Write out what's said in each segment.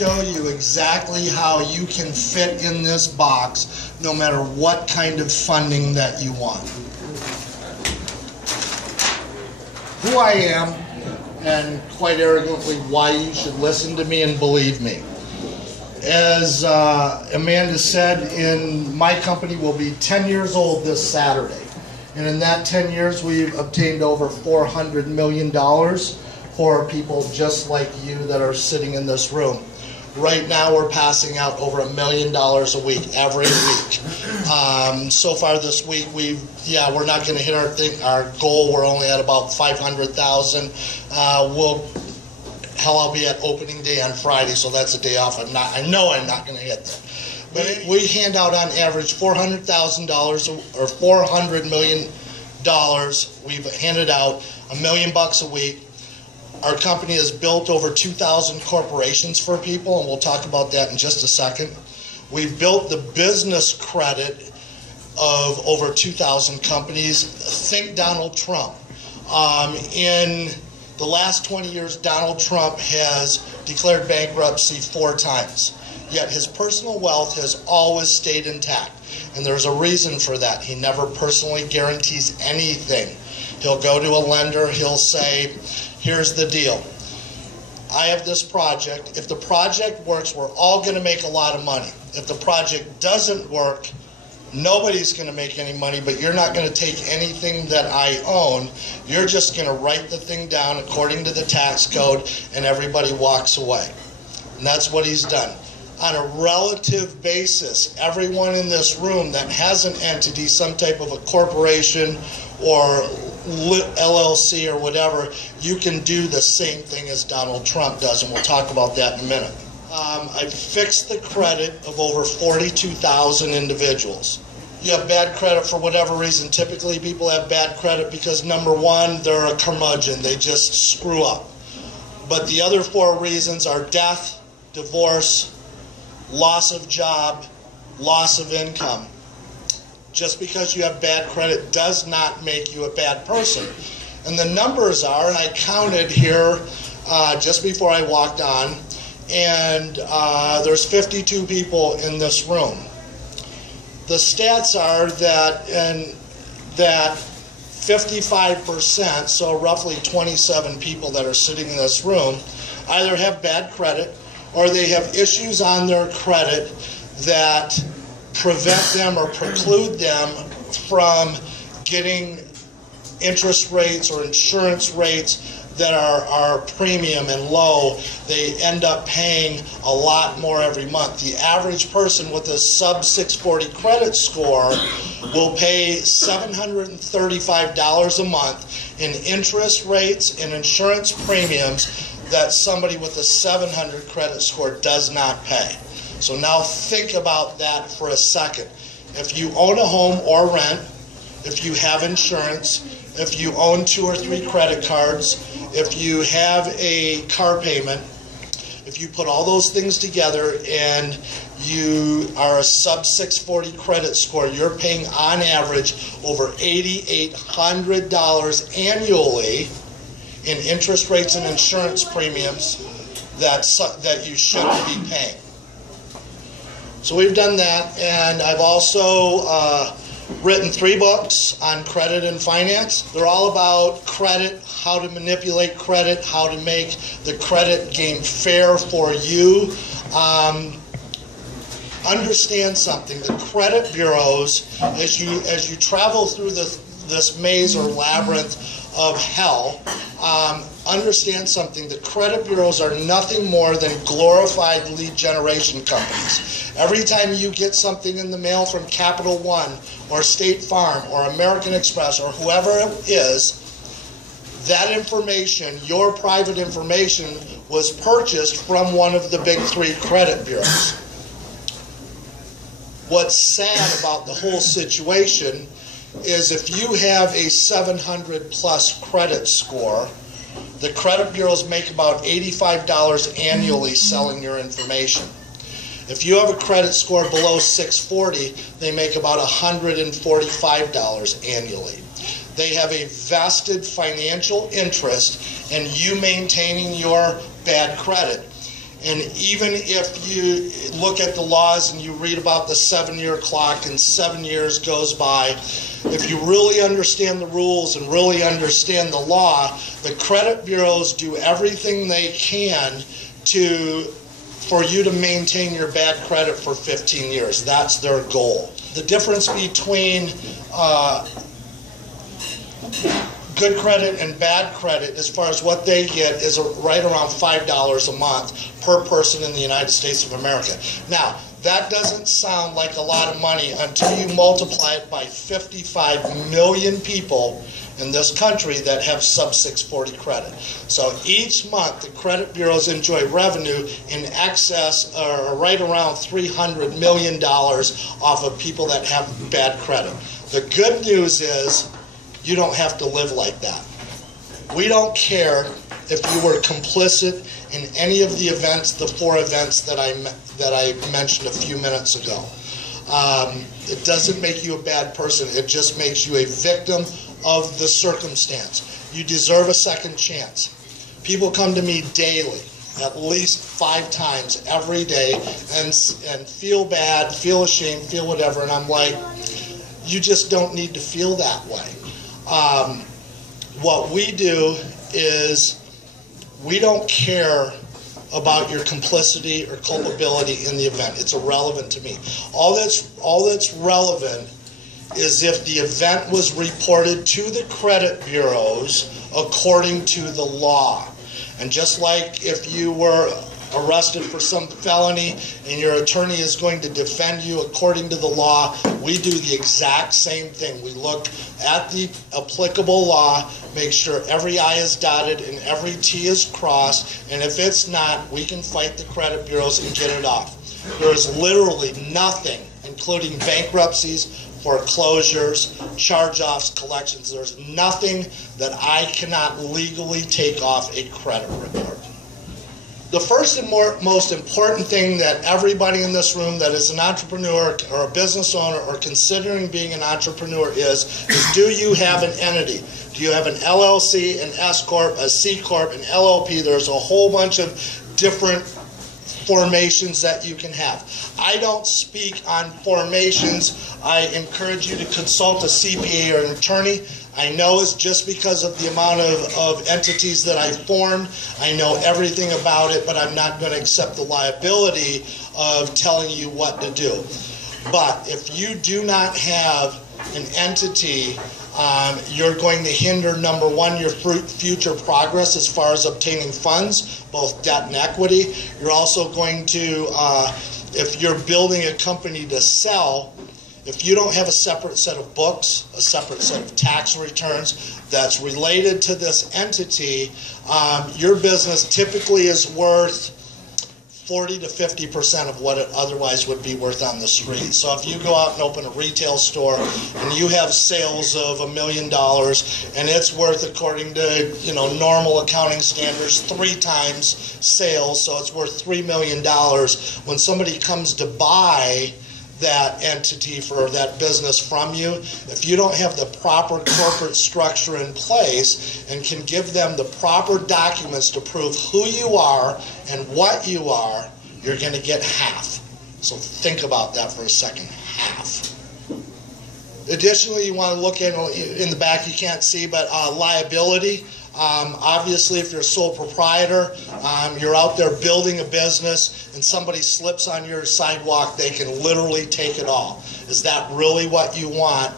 show you exactly how you can fit in this box no matter what kind of funding that you want. Who I am, and quite arrogantly why you should listen to me and believe me. As Amanda said, my company will be 10 years old this Saturday. And in that 10 years, we've obtained over $400 million for people just like you that are sitting in this room. Right now, we're passing out over $1 million a week, every week. So far this week, we're not going to hit our goal. We're only at about 500,000. I'll be at opening day on Friday, so that's a day off. I know I'm not going to hit that. But we hand out on average $400,000 or $400 million. We've handed out $1 million a week. Our company has built over 2,000 corporations for people, and we'll talk about that in just a second. We've built the business credit of over 2,000 companies. Think Donald Trump. In the last 20 years, Donald Trump has declared bankruptcy 4 times. Yet his personal wealth has always stayed intact. And there's a reason for that. He never personally guarantees anything. He'll go to a lender, he'll say, here's the deal. I have this project. If the project works, we're all going to make a lot of money. If the project doesn't work, nobody's going to make any money, but you're not going to take anything that I own. You're just going to write the thing down according to the tax code, and everybody walks away. And that's what he's done. On a relative basis, everyone in this room that has an entity, some type of a corporation or LLC or whatever, you can do the same thing as Donald Trump does, and we'll talk about that in a minute. I fixed the credit of over 42,000 individuals. You have bad credit for whatever reason. Typically, people have bad credit because, number one, they're a curmudgeon. They just screw up. But the other 4 reasons are death, divorce, loss of job, loss of income. Just because you have bad credit does not make you a bad person. And the numbers are, and I counted here just before I walked on, and there's 52 people in this room. The stats are that 55%, so roughly 27 people that are sitting in this room, either have bad credit or they have issues on their credit that prevent them or preclude them from getting interest rates or insurance rates that are premium and low. They end up paying a lot more every month. The average person with a sub 640 credit score will pay $735 a month in interest rates and insurance premiums that somebody with a 700 credit score does not pay. So now think about that for a second. If you own a home or rent, if you have insurance, if you own 2 or 3 credit cards, if you have a car payment, if you put all those things together and you are a sub 640 credit score, you're paying on average over $8,800 annually in interest rates and insurance premiums that you shouldn't be paying. So we've done that, and I've also written 3 books on credit and finance. They're all about credit, how to manipulate credit, how to make the credit game fair for you. Understand something, the credit bureaus, as you travel through this maze or labyrinth of hell, understand something, the credit bureaus are nothing more than glorified lead generation companies. Every time you get something in the mail from Capital One or State Farm or American Express or whoever it is, that information, your private information, was purchased from one of the big 3 credit bureaus. What's sad about the whole situation is if you have a 700 plus credit score, the credit bureaus make about $85 annually selling your information. If you have a credit score below 640, they make about $145 annually. They have a vested financial interest in you maintaining your bad credit. And even if you look at the laws and you read about the 7-year clock and 7 years goes by, if you really understand the rules and really understand the law, the credit bureaus do everything they can for you to maintain your bad credit for 15 years. That's their goal. The difference between good credit and bad credit, as far as what they get, is right around $5 a month per person in the United States of America. Now, that doesn't sound like a lot of money until you multiply it by 55 million people in this country that have sub 640 credit. So each month, the credit bureaus enjoy revenue in excess, or right around $300 million off of people that have bad credit. The good news is, you don't have to live like that. We don't care if you were complicit in any of the events, the 4 events that I mentioned a few minutes ago. It doesn't make you a bad person. It just makes you a victim of the circumstance. You deserve a second chance. People come to me daily, at least 5 times every day, and feel bad, feel ashamed, feel whatever, and I'm like, you just don't need to feel that way. What we do is we don't care about your complicity or culpability in the event. It's irrelevant to me. All that's relevant is if the event was reported to the credit bureaus according to the law. And just like if you were arrested for some felony and your attorney is going to defend you according to the law, we do the exact same thing. We look at the applicable law, make sure every I is dotted and every T is crossed, and if it's not, we can fight the credit bureaus and get it off. There is literally nothing, including bankruptcies, foreclosures, charge-offs, collections. There's nothing that I cannot legally take off a credit report. The first and most important thing that everybody in this room that is an entrepreneur or a business owner or considering being an entrepreneur is do you have an entity? Do you have an LLC, an S Corp, a C Corp, an LLP? There's a whole bunch of different formations that you can have. I don't speak on formations. I encourage you to consult a CPA or an attorney. I know it's just because of the amount of entities that I formed. I know everything about it, but I'm not going to accept the liability of telling you what to do. But if you do not have an entity, you're going to hinder, number one, your future progress as far as obtaining funds, both debt and equity. You're also going to, if you're building a company to sell, if you don't have a separate set of books, a separate set of tax returns that's related to this entity, your business typically is worth 40 to 50% of what it otherwise would be worth on the street. So if you go out and open a retail store and you have sales of $1 million and it's worth, according to normal accounting standards, 3 times sales, so it's worth $3 million. When somebody comes to buy that entity for that business from you, if you don't have the proper corporate structure in place and can give them the proper documents to prove who you are and what you are, you're going to get half. So think about that for a second. Half. Additionally, you want to look in the back, you can't see, but liability. Obviously, if you're a sole proprietor, you're out there building a business and somebody slips on your sidewalk, they can literally take it all. Is that really what you want?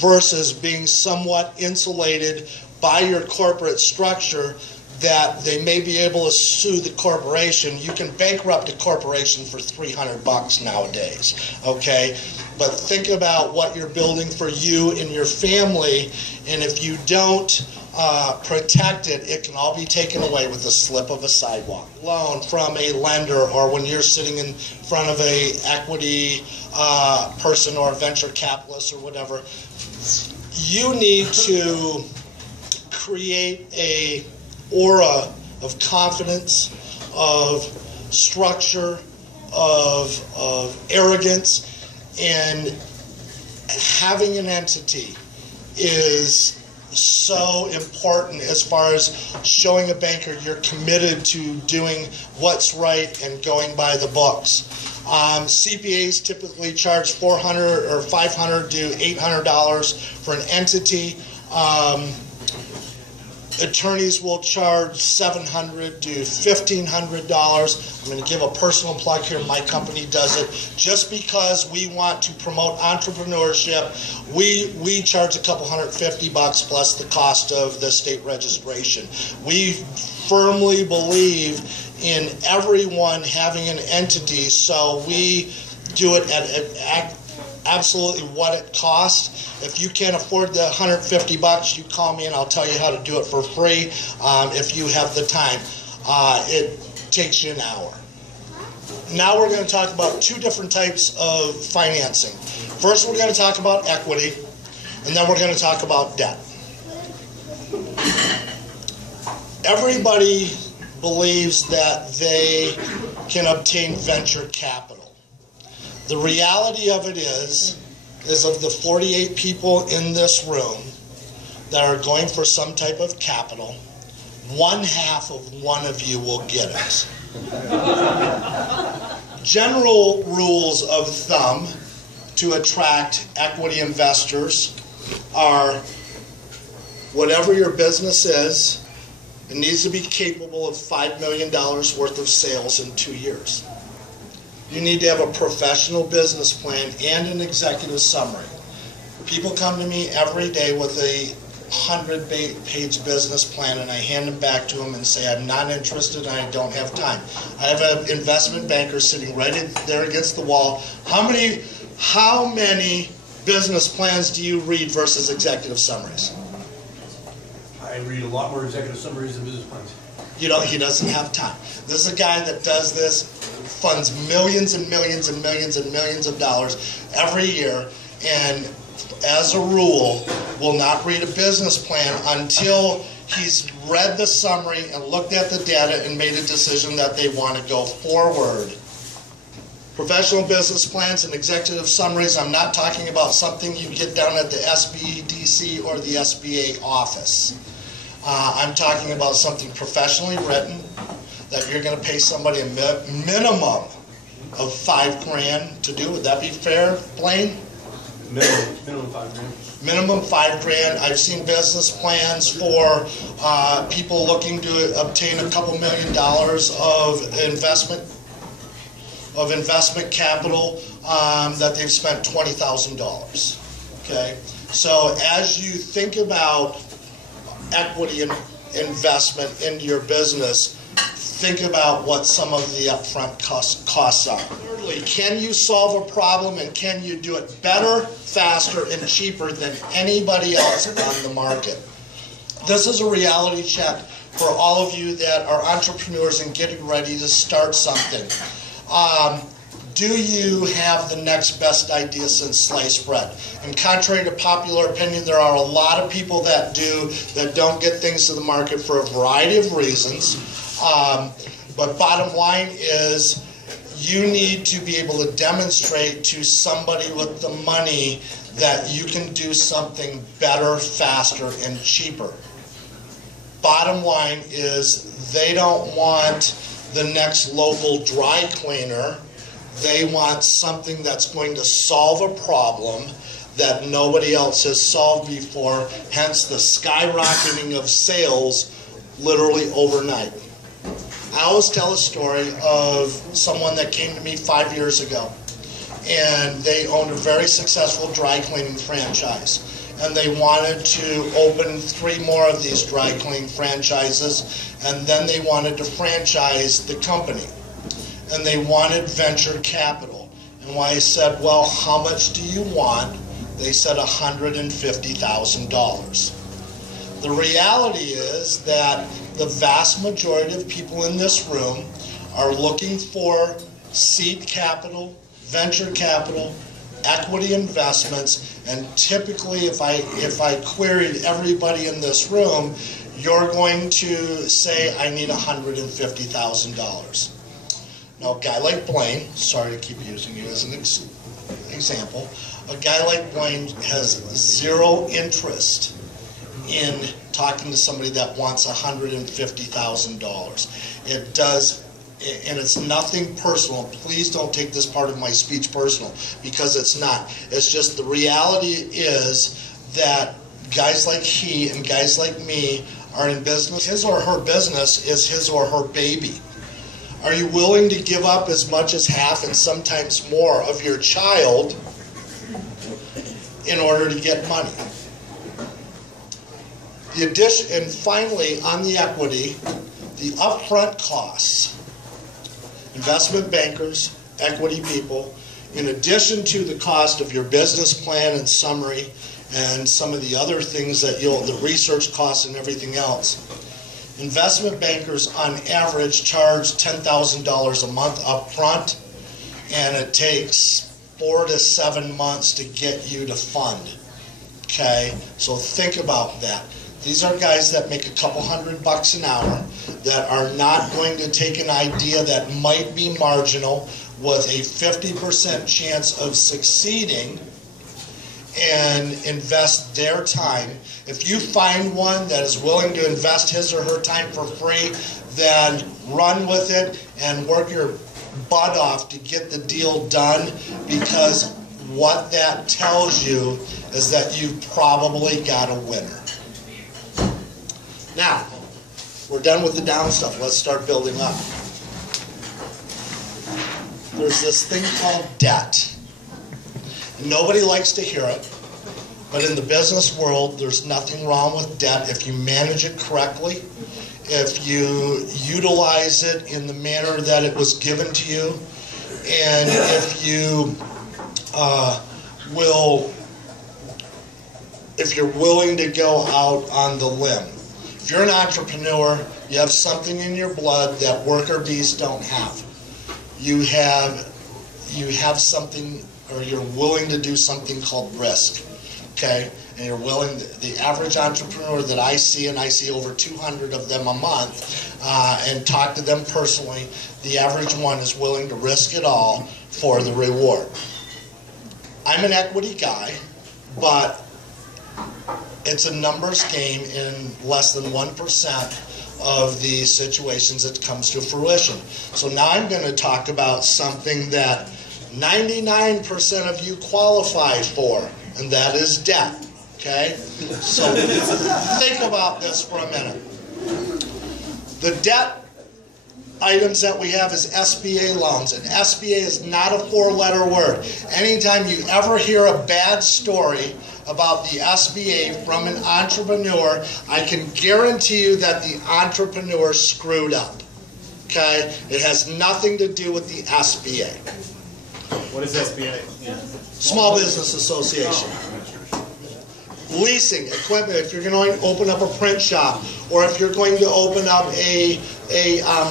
Versus being somewhat insulated by your corporate structure that they may be able to sue the corporation. You can bankrupt a corporation for $300 nowadays, okay? But think about what you're building for you and your family, and if you don't protect it, it can all be taken away with a slip of a sidewalk. Loan from a lender, or when you're sitting in front of a equity person or a venture capitalist or whatever, you need to create a aura of confidence, of structure, of arrogance, and having an entity is so important as far as showing a banker you're committed to doing what's right and going by the books. CPAs typically charge $400 or $500 to $800 for an entity. Attorneys will charge $700 to $1,500. I'm going to give a personal plug here. My company does it. Just because we want to promote entrepreneurship, we charge a couple $150 plus the cost of the state registration. We firmly believe in everyone having an entity, so we do it at absolutely what it costs. If you can't afford the $150, you call me and I'll tell you how to do it for free if you have the time. It takes you an hour. Now we're going to talk about two different types of financing. First, we're going to talk about equity, and then we're going to talk about debt. Everybody believes that they can obtain venture capital. The reality of it is of the 48 people in this room that are going for some type of capital, 1/2 of one of you will get it. General rules of thumb to attract equity investors are whatever your business is, it needs to be capable of $5 million worth of sales in 2 years. You need to have a professional business plan and an executive summary. People come to me every day with a 100-page business plan, and I hand them back to them and say, I'm not interested and I don't have time. I have an investment banker sitting right there against the wall. How many business plans do you read versus executive summaries? I read a lot more executive summaries than business plans. He doesn't have time. This is a guy that does this, funds millions and millions and millions and millions of dollars every year, and as a rule will not read a business plan until he's read the summary and looked at the data and made a decision that they want to go forward. Professional business plans and executive summaries, I'm not talking about something you get down at the SBDC or the SBA office. I'm talking about something professionally written that you're going to pay somebody a minimum of $5,000 to do. Would that be fair, Blaine? Minimum $5,000. Minimum $5,000. I've seen business plans for people looking to obtain a couple $1 million of investment capital that they've spent $20,000. Okay, so as you think about equity and investment into your business, think about what some of the upfront costs are. Thirdly, can you solve a problem and can you do it better, faster, and cheaper than anybody else on the market? This is a reality check for all of you that are entrepreneurs and getting ready to start something. Do you have the next best idea since sliced bread? And contrary to popular opinion, there are a lot of people that don't get things to the market for a variety of reasons. But bottom line is you need to be able to demonstrate to somebody with the money that you can do something better, faster, and cheaper. Bottom line is they don't want the next local dry cleaner. They want something that's going to solve a problem that nobody else has solved before, hence the skyrocketing of sales literally overnight. I always tell a story of someone that came to me 5 years ago, and they owned a very successful dry cleaning franchise. And they wanted to open 3 more of these dry cleaning franchises, and then they wanted to franchise the company. And they wanted venture capital. And when I said, well, how much do you want? They said $150,000. The reality is that the vast majority of people in this room are looking for seed capital, venture capital, equity investments, and typically if I queried everybody in this room, you're going to say, I need $150,000. Now, a guy like Blaine, sorry to keep using you as an example, a guy like Blaine has zero interest in talking to somebody that wants $150,000. It does, and it's nothing personal. Please don't take this part of my speech personal, because it's not. It's just the reality is that guys like he and guys like me are in business. His or her business is his or her baby. Are you willing to give up as much as half and sometimes more of your child in order to get money? The addition, and finally, on the equity, the upfront costs. Investment bankers, equity people, in addition to the cost of your business plan and summary and some of the other things that the research costs and everything else, investment bankers on average charge $10,000 a month up front, and it takes 4 to 7 months to get you to fund. Okay, so think about that. These are guys that make a couple $100 an hour that are not going to take an idea that might be marginal with a 50% chance of succeeding and invest their time. If you find one that is willing to invest his or her time for free, then run with it and work your butt off to get the deal done, because what that tells you is that you've probably got a winner. Now, we're done with the down stuff. Let's start building up. There's this thing called debt. Nobody likes to hear it, but in the business world, there's nothing wrong with debt if you manage it correctly, if you utilize it in the manner that it was given to you, and if you if you're willing to go out on the limb. If you're an entrepreneur, you have something in your blood that worker bees don't have. You have something, or you're willing to do something called risk. Okay? And you're willing, the average entrepreneur that I see, and I see over 200 of them a month, and talk to them personally, the average one is willing to risk it all for the reward. I'm an equity guy, but it's a numbers game in less than 1% of the situations it comes to fruition. So now I'm going to talk about something that 99% of you qualify for, and that is debt. Okay? So think about this for a minute. The debt items that we have is SBA loans, and SBA is not a 4-letter word. Anytime you ever hear a bad story about the SBA from an entrepreneur, I can guarantee you that the entrepreneur screwed up. Okay? It has nothing to do with the SBA. What is SBA? Yeah. Small Business Association. Leasing equipment, if you're going to open up a print shop, or if you're going to open up a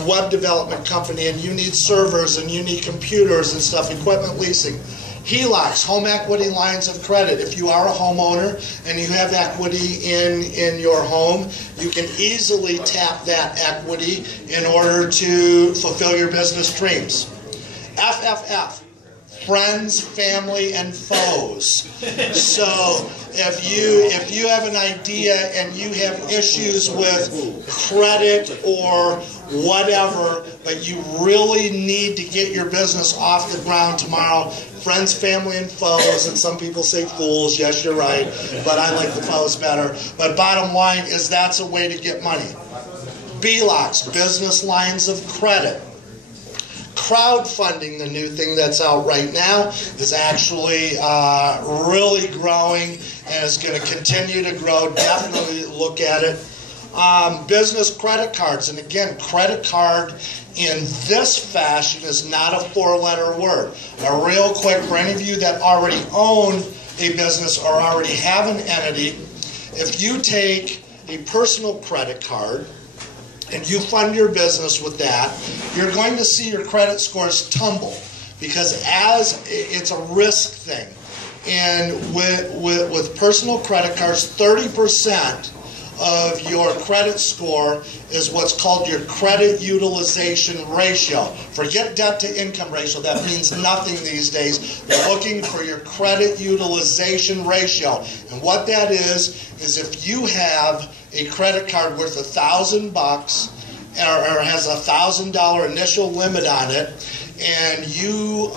web development company and you need servers and you need computers and stuff, equipment leasing. HELOCs, home equity lines of credit. If you are a homeowner and you have equity in your home, you can easily tap that equity in order to fulfill your business dreams. FFF. Friends, family, and foes. So if you have an idea and you have issues with credit or whatever, but you really need to get your business off the ground tomorrow, friends, family, and foes, and some people say fools, yes, you're right, but I like the foes better. But bottom line is that's a way to get money. BLOCs, business lines of credit. Crowdfunding, the new thing that's out right now, is actually really growing and is going to continue to grow. Definitely look at it. Business credit cards, and again, credit card in this fashion is not a 4-letter word. Now, real quick, for any of you that already own a business or already have an entity, if you take a personal credit card and you fund your business with that, you're going to see your credit scores tumble, because as it's a risk thing. And with personal credit cards, 30% of your credit score is what's called your credit utilization ratio. Forget debt to income ratio. That means nothing these days. You're looking for your credit utilization ratio. And what that is if you have a credit card worth $1,000 or has $1,000 initial limit on it, and you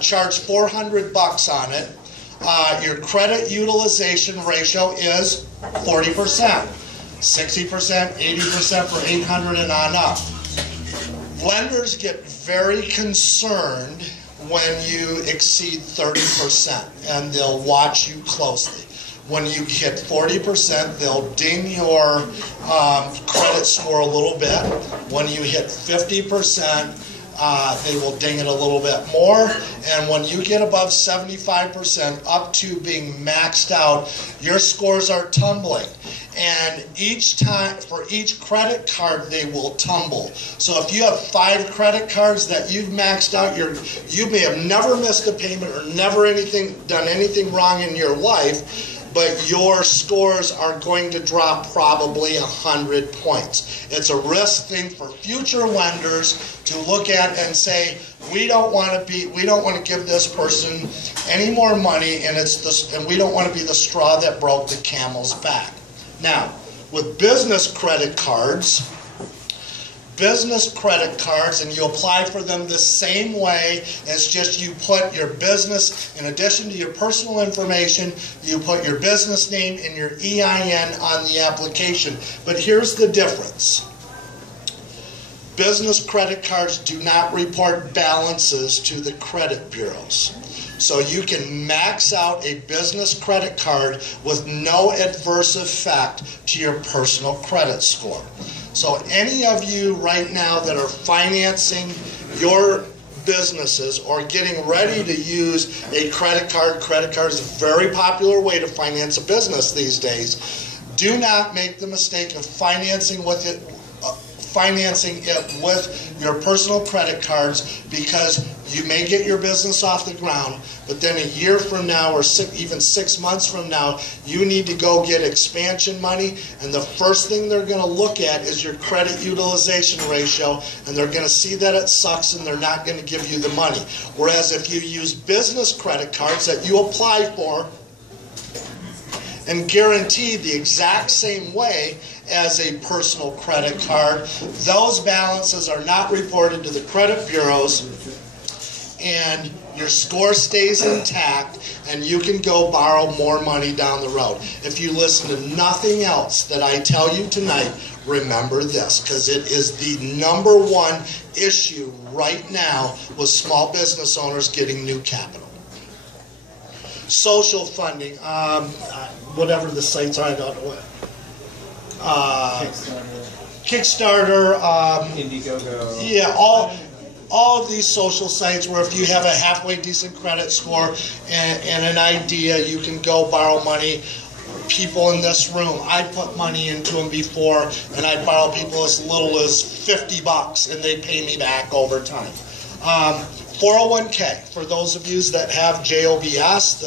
charge $400 on it, your credit utilization ratio is 40%, 60%, 80% for 800 and on up. Lenders get very concerned when you exceed 30%, and they'll watch you closely. When you hit 40%, they'll ding your credit score a little bit. When you hit 50%, they will ding it a little bit more. And when you get above 75%, up to being maxed out, your scores are tumbling. And each time, for each credit card, they will tumble. So if you have 5 credit cards that you've maxed out, you may have never missed a payment or never done anything wrong in your life, but your scores are going to drop probably 100 points. It's a risk thing for future lenders to look at and say, we don't want to give this person any more money, and we don't want to be the straw that broke the camel's back. Now, with business credit cards, and you apply for them the same way. It's just you put your business, in addition to your personal information, you put your business name and your EIN on the application. But here's the difference. Business credit cards do not report balances to the credit bureaus. So you can max out a business credit card with no adverse effect to your personal credit score. So any of you right now that are financing your businesses or getting ready to use a credit card is a very popular way to finance a business these days. Do not make the mistake of financing it with your personal credit cards, because you may get your business off the ground, but then a year from now or even 6 months from now, you need to go get expansion money, and the first thing they're going to look at is your credit utilization ratio, and they're going to see that it sucks, and they're not going to give you the money. Whereas if you use business credit cards that you apply for and guarantee the exact same way as a personal credit card, those balances are not reported to the credit bureaus, and your score stays intact, and you can go borrow more money down the road. If you listen to nothing else that I tell you tonight, remember this, because it is the #1 issue right now with small business owners getting new capital. Social funding, whatever the sites are, I don't know what. Kickstarter, Indiegogo. Yeah, all of these social sites where if you have a halfway decent credit score and an idea, you can go borrow money. People in this room, I put money into them before, and I borrow people as little as $50, and they pay me back over time. 401k, for those of you that have JOBS,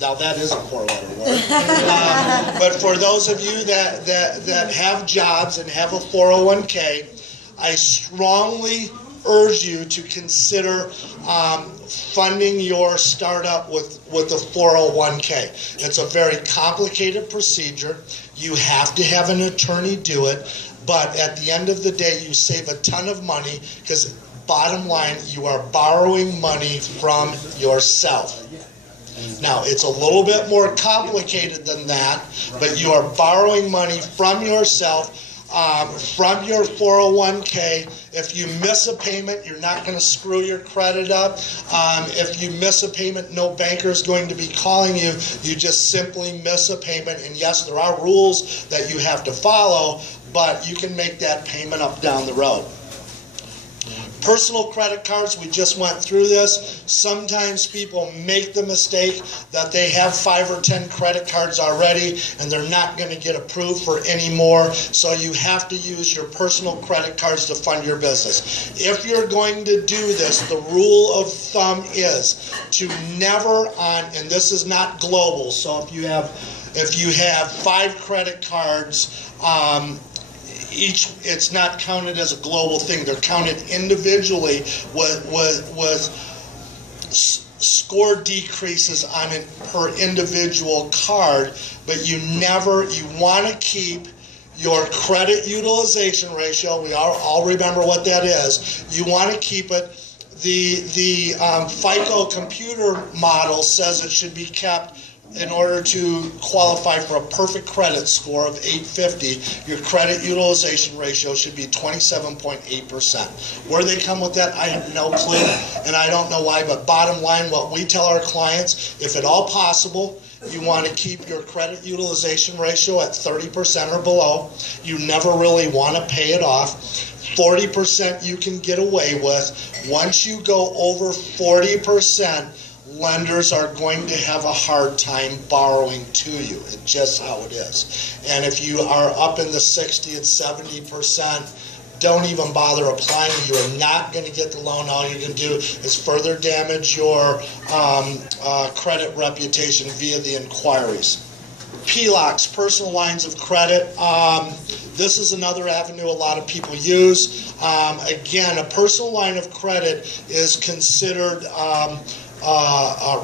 now that is a 4-letter word. But for those of you that have jobs and have a 401k, I strongly urge you to consider funding your startup with a 401k. It's a very complicated procedure. You have to have an attorney do it, but at the end of the day, you save a ton of money, because bottom line, you are borrowing money from yourself. Now, it's a little bit more complicated than that, but you are borrowing money from yourself, from your 401k. If you miss a payment, you're not going to screw your credit up. If you miss a payment, no banker is going to be calling you. You just simply miss a payment. And yes, there are rules that you have to follow, but you can make that payment up down the road. Personal credit cards, we just went through this. Sometimes people make the mistake that they have 5 or 10 credit cards already and they're not going to get approved for any more. So you have to use your personal credit cards to fund your business. If you're going to do this, the rule of thumb is to never and this is not global, so if you have 5 credit cards, it's not counted as a global thing. They're counted individually with score decreases on it per individual card, but you want to keep your credit utilization ratio. We all remember what that is. You want to keep it. The FICO computer model says it should be kept. In order to qualify for a perfect credit score of 850, your credit utilization ratio should be 27.8%. Where they come with that, I have no clue, and I don't know why, but bottom line, what we tell our clients, if at all possible, you want to keep your credit utilization ratio at 30% or below. You never really want to pay it off. 40% you can get away with. Once you go over 40%, lenders are going to have a hard time borrowing to you. It's just how it is. And if you are up in the 60 and 70%, don't even bother applying. You are not going to get the loan. All you're going to do is further damage your credit reputation via the inquiries. PLOCs, personal lines of credit. This is another avenue a lot of people use. Again, a personal line of credit is considered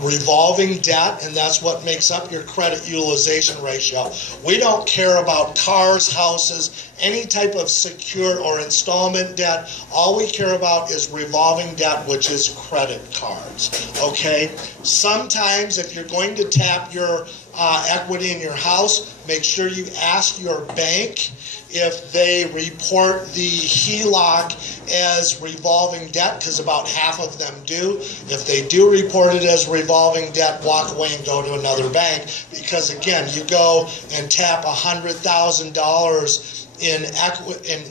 revolving debt, and that's what makes up your credit utilization ratio. We don't care about cars, houses, any type of secured or installment debt. All we care about is revolving debt, which is credit cards. Okay? Sometimes if you're going to tap your equity in your house, make sure you ask your bank if they report the HELOC as revolving debt, because about half of them do. If they do report it as revolving debt, walk away and go to another bank, because again, you go and tap $100,000 in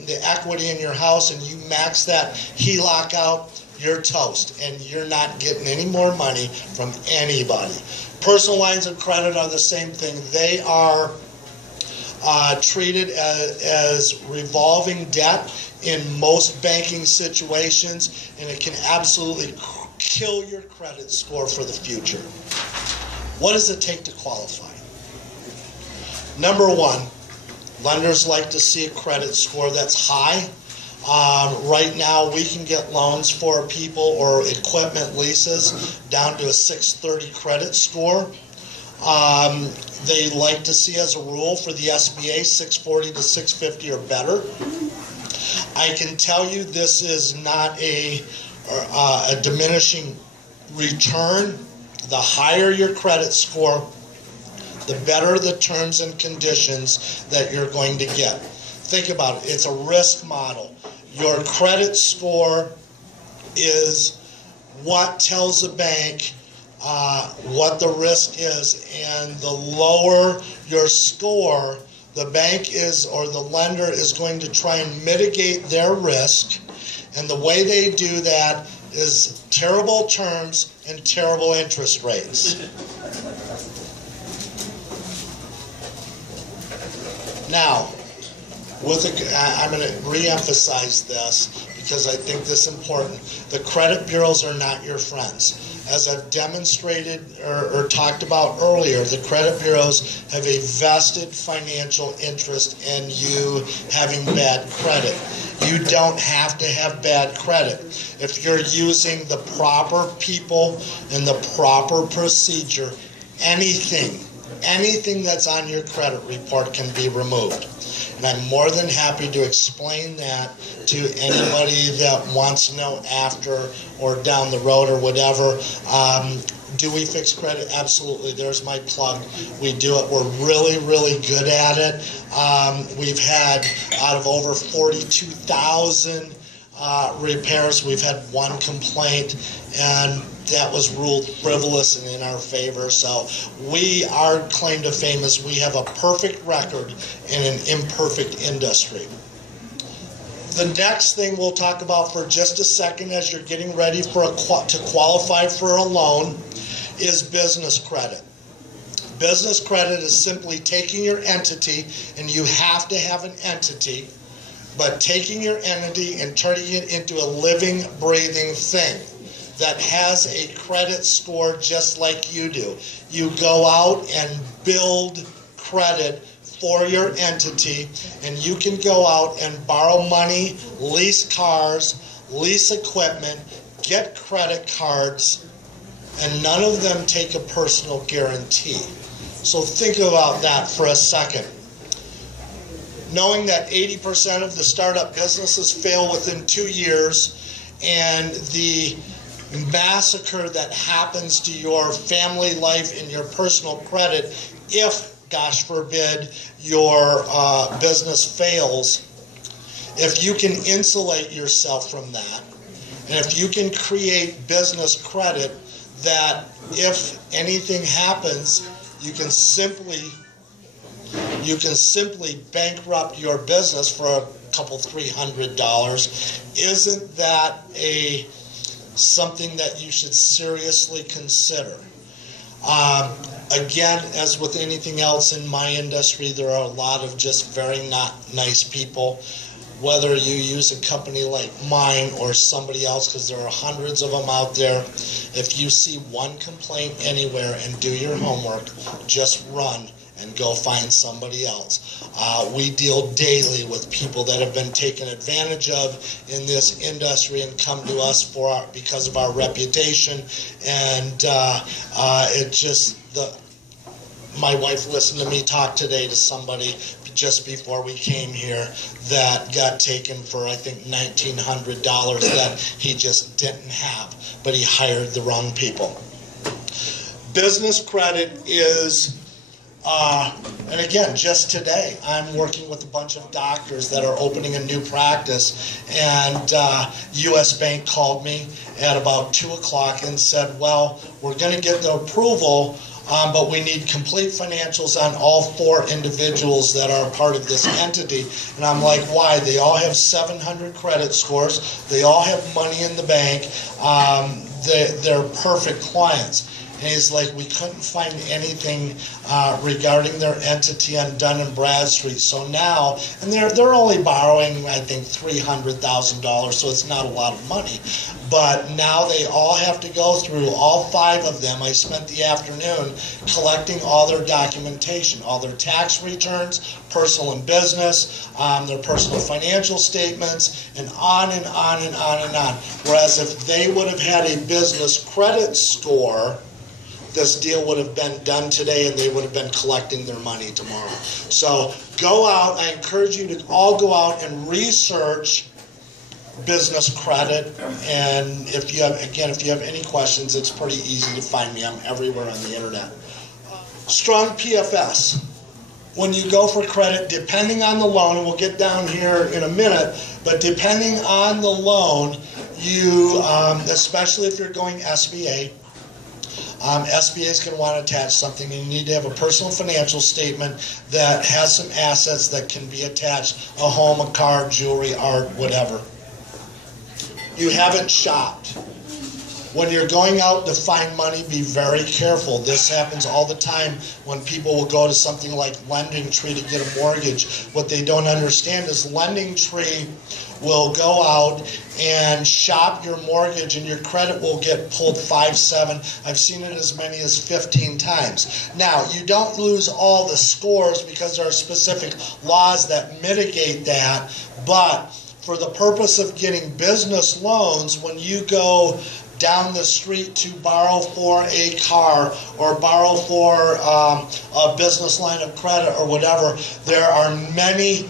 the equity in your house and you max that HELOC out, you're toast, and you're not getting any more money from anybody. Personal lines of credit are the same thing. They are treated as revolving debt in most banking situations, and it can absolutely kill your credit score for the future. What does it take to qualify? Number one, lenders like to see a credit score that's high. Right now, we can get loans for people or equipment leases down to a 630 credit score. They like to see, as a rule, for the SBA, 640 to 650 or better. I can tell you this is not a diminishing return. The higher your credit score, the better the terms and conditions that you're going to get. Think about it. It's a risk model. Your credit score is what tells a bank what the risk is, and the lower your score, the bank is, or the lender is going to try and mitigate their risk, and the way they do that is terrible terms and terrible interest rates. Now, I'm going to re-emphasize this because I think this is important. The credit bureaus are not your friends. As I've demonstrated or talked about earlier, the credit bureaus have a vested financial interest in you having bad credit. You don't have to have bad credit. If you're using the proper people and the proper procedure, anything that's on your credit report can be removed. And I'm more than happy to explain that to anybody that wants to know after or down the road or whatever. Do we fix credit? Absolutely. There's my plug. We do it. We're really, really good at it. We've had, out of over 42,000 repairs, we've had one complaint, and that was ruled frivolous and in our favor. So our claim to fame is we have a perfect record in an imperfect industry. The next thing we'll talk about for just a second as you're getting ready to qualify for a loan is business credit. Business credit is simply taking your entity, and you have to have an entity, but taking your entity and turning it into a living, breathing thing that has a credit score just like you do. You go out and build credit for your entity, and you can go out and borrow money, lease cars, lease equipment, get credit cards, and none of them take a personal guarantee. So think about that for a second. Knowing that 80% of the startup businesses fail within 2 years, and the massacre that happens to your family life and your personal credit if, gosh forbid, your business fails, if you can insulate yourself from that, and if you can create business credit that if anything happens, you can simply bankrupt your business for a couple $300. Isn't that something that you should seriously consider? Again, as with anything else in my industry, there are a lot of just very not nice people. Whether you use a company like mine or somebody else, because there are hundreds of them out there, if you see one complaint anywhere and do your homework, just run and go find somebody else. We deal daily with people that have been taken advantage of in this industry and come to us because of our reputation. And my wife listened to me talk today to somebody just before we came here that got taken for, I think, $1,900 that he just didn't have, but he hired the wrong people. Business credit is, and again, just today, I'm working with a bunch of doctors that are opening a new practice, and U.S. Bank called me at about 2 o'clock and said, well, we're going to get the approval, but we need complete financials on all 4 individuals that are part of this entity. And I'm like, why? They all have 700 credit scores. They all have money in the bank. They're perfect clients. And he's like, we couldn't find anything regarding their entity on Dun & Bradstreet. So now, and they're only borrowing, I think, $300,000, so it's not a lot of money. But now they all have to go through, all 5 of them. I spent the afternoon collecting all their documentation, all their tax returns, personal and business, their personal financial statements, and on and on and on and on. Whereas if they would have had a business credit score, this deal would have been done today and they would have been collecting their money tomorrow. So go out. I encourage you to all go out and research business credit. And if you have any questions, it's pretty easy to find me. I'm everywhere on the internet. Strong PFS. When you go for credit, depending on the loan, and we'll get down here in a minute, but depending on the loan, you, especially if you're going SBA, SBA is going to want to attach something, and you need to have a personal financial statement that has some assets that can be attached, a home, a car, jewelry, art, whatever. You haven't shopped. When you're going out to find money, be very careful. This happens all the time when people will go to something like LendingTree to get a mortgage. What they don't understand is LendingTree will go out and shop your mortgage, and your credit will get pulled 5, 7. I've seen it as many as 15 times. Now, you don't lose all the scores because there are specific laws that mitigate that, but for the purpose of getting business loans, when you go down the street to borrow for a car or borrow for a business line of credit or whatever, there are many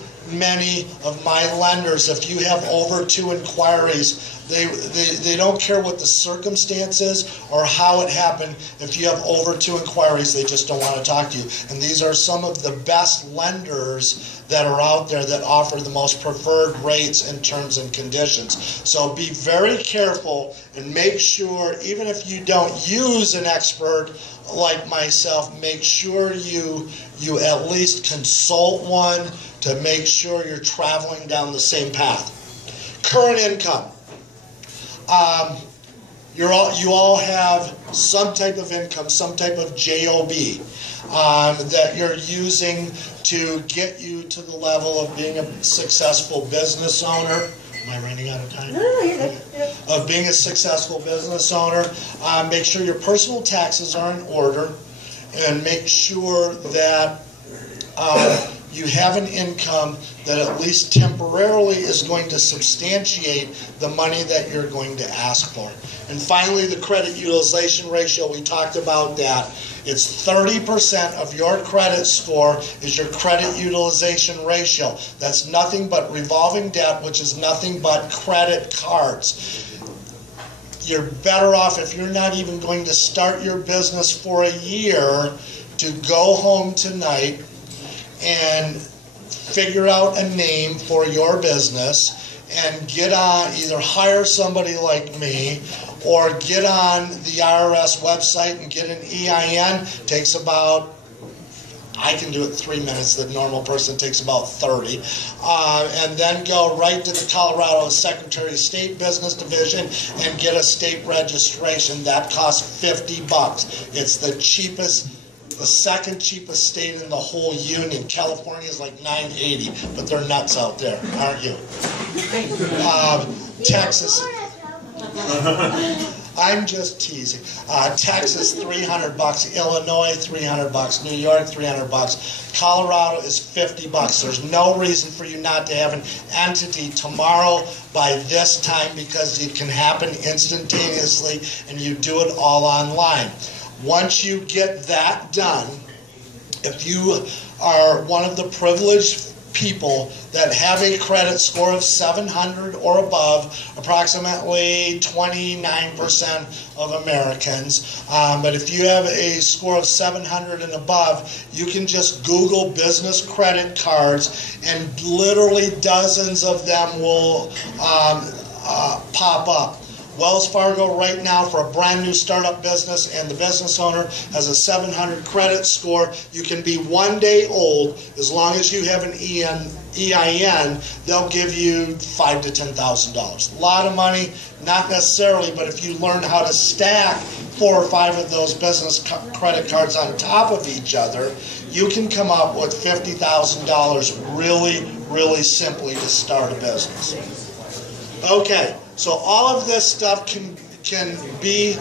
of my lenders, if you have over 2 inquiries, they don't care what the circumstance is or how it happened. If you have over 2 inquiries, they just don't want to talk to you. And these are some of the best lenders that are out there that offer the most preferred rates and terms and conditions. So be very careful and make sure, even if you don't use an expert like myself, make sure you at least consult one to make sure you're traveling down the same path. Current income. You all have some type of income, some type of JOB that you're using to get you to the level of being a successful business owner. Am I running out of time? No, you're good. Yeah. Of being a successful business owner. Make sure your personal taxes are in order, and make sure that you have an income that at least temporarily is going to substantiate the money that you're going to ask for. And finally, the credit utilization ratio, we talked about that. It's 30% of your credit score is your credit utilization ratio. That's nothing but revolving debt, which is nothing but credit cards. You're better off, if you're not even going to start your business for a year, to go home tonight and figure out a name for your business and get on, either hire somebody like me or get on the IRS website and get an EIN. Takes about, I can do it 3 minutes, the normal person takes about 30. And then go right to the Colorado Secretary of State Business Division and get a state registration. That costs $50. It's the cheapest, the second cheapest state in the whole union. California is like $9.80, but they're nuts out there, aren't you? Texas, I'm just teasing. Texas, $300. Illinois, $300. New York, $300. Colorado is $50. There's no reason for you not to have an entity tomorrow by this time, because it can happen instantaneously, and you do it all online. Once you get that done, if you are one of the privileged people that have a credit score of 700 or above, approximately 29% of Americans, but if you have a score of 700 and above, you can just Google business credit cards, and literally dozens of them will pop up. Wells Fargo right now, for a brand new startup business and the business owner has a 700 credit score, you can be 1 day old. As long as you have an EIN, they'll give you $5,000 to $10,000. A lot of money, not necessarily, but if you learn how to stack 4 or 5 of those business credit cards on top of each other, you can come up with $50,000 really, really simply to start a business. Okay. So all of this stuff can be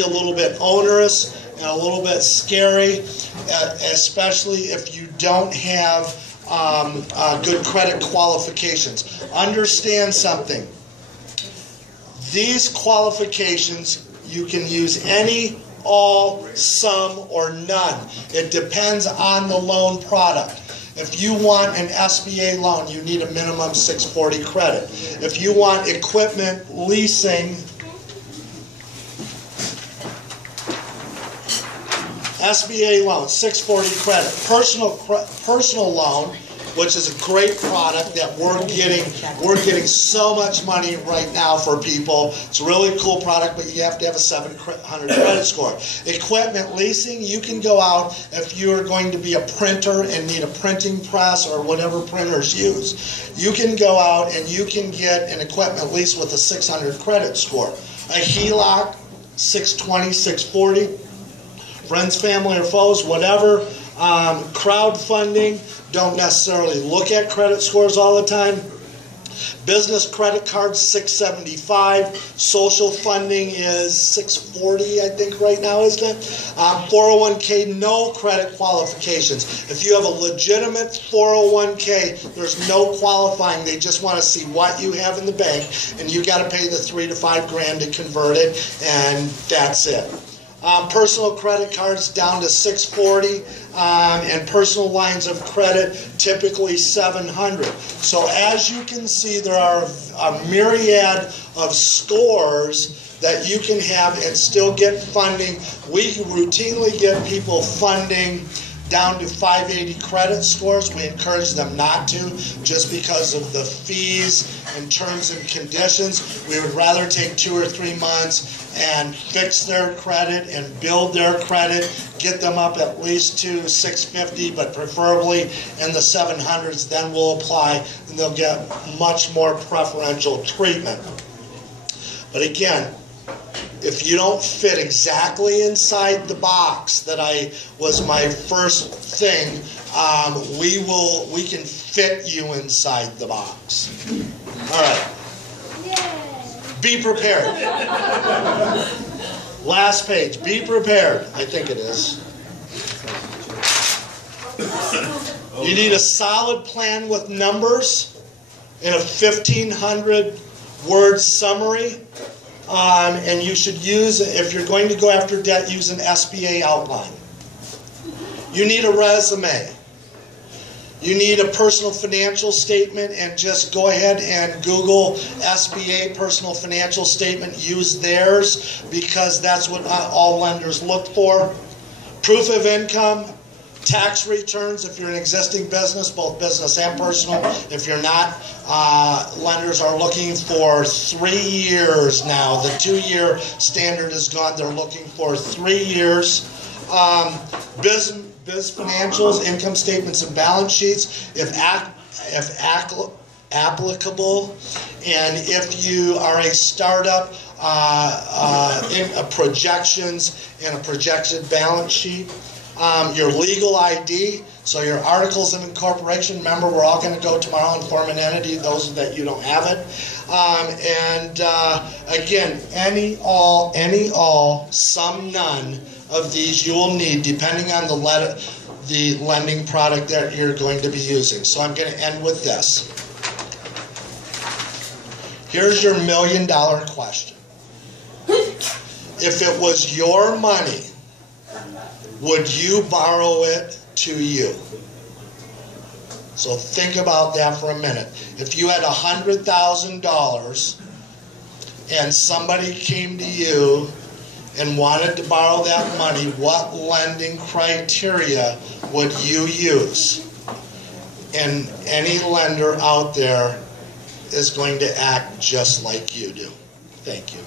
a little bit onerous and a little bit scary, especially if you don't have good credit qualifications. Understand something. These qualifications, you can use any, all, some, or none. It depends on the loan product. If you want an SBA loan, you need a minimum 640 credit. If you want equipment leasing, SBA loan, 640 credit. Personal loan, which is a great product that we're getting so much money right now for people. It's a really cool product, but you have to have a 700 credit score. Equipment leasing, you can go out if you're going to be a printer and need a printing press or whatever printers use. You can go out and you can get an equipment lease with a 600 credit score. A HELOC, 620, 640. Friends, family, or foes, whatever. Crowdfunding, don't necessarily look at credit scores all the time. Business credit cards, 675. Social funding is 640, I think, right now, isn't it? 401k, no credit qualifications. If you have a legitimate 401k, there's no qualifying. They just want to see what you have in the bank, and you got to pay the $3,000 to $5,000 to convert it, and that's it. Personal credit cards down to 640, and personal lines of credit typically 700. So as you can see, there are a myriad of scores that you can have and still get funding. We routinely get people funding down to 580 credit scores. We encourage them not to, just because of the fees and terms and conditions. We would rather take 2 or 3 months and fix their credit and build their credit, get them up at least to 650, but preferably in the 700s. Then we'll apply, and they'll get much more preferential treatment. But again, if you don't fit exactly inside the box that was my first thing, we can fit you inside the box. All right. Be prepared. Last page. Be prepared. I think it is. You need a solid plan with numbers in a 1,500 word summary. And you should use, if you're going to go after debt, use an SBA outline. You need a resume. You need a personal financial statement, and just go ahead and Google SBA personal financial statement. Use theirs, because that's what all lenders look for. Proof of income, tax returns if you're an existing business, both business and personal. If you're not, lenders are looking for 3 years now. The 2-year standard is gone. They're looking for 3 years. Biz financials, income statements and balance sheets, if applicable, and if you are a startup, projections and a projected balance sheet. Your legal ID, so your articles of incorporation. Remember, we're all going to go tomorrow and form an entity, those that you don't have it. Again, any, all, some, none of these you will need, depending on the lending product that you're going to be using. So I'm going to end with this. Here's your $1 million question. If it was your money, would you borrow it to you? So think about that for a minute. If you had $100,000 and somebody came to you and wanted to borrow that money, what lending criteria would you use? And any lender out there is going to act just like you do. Thank you.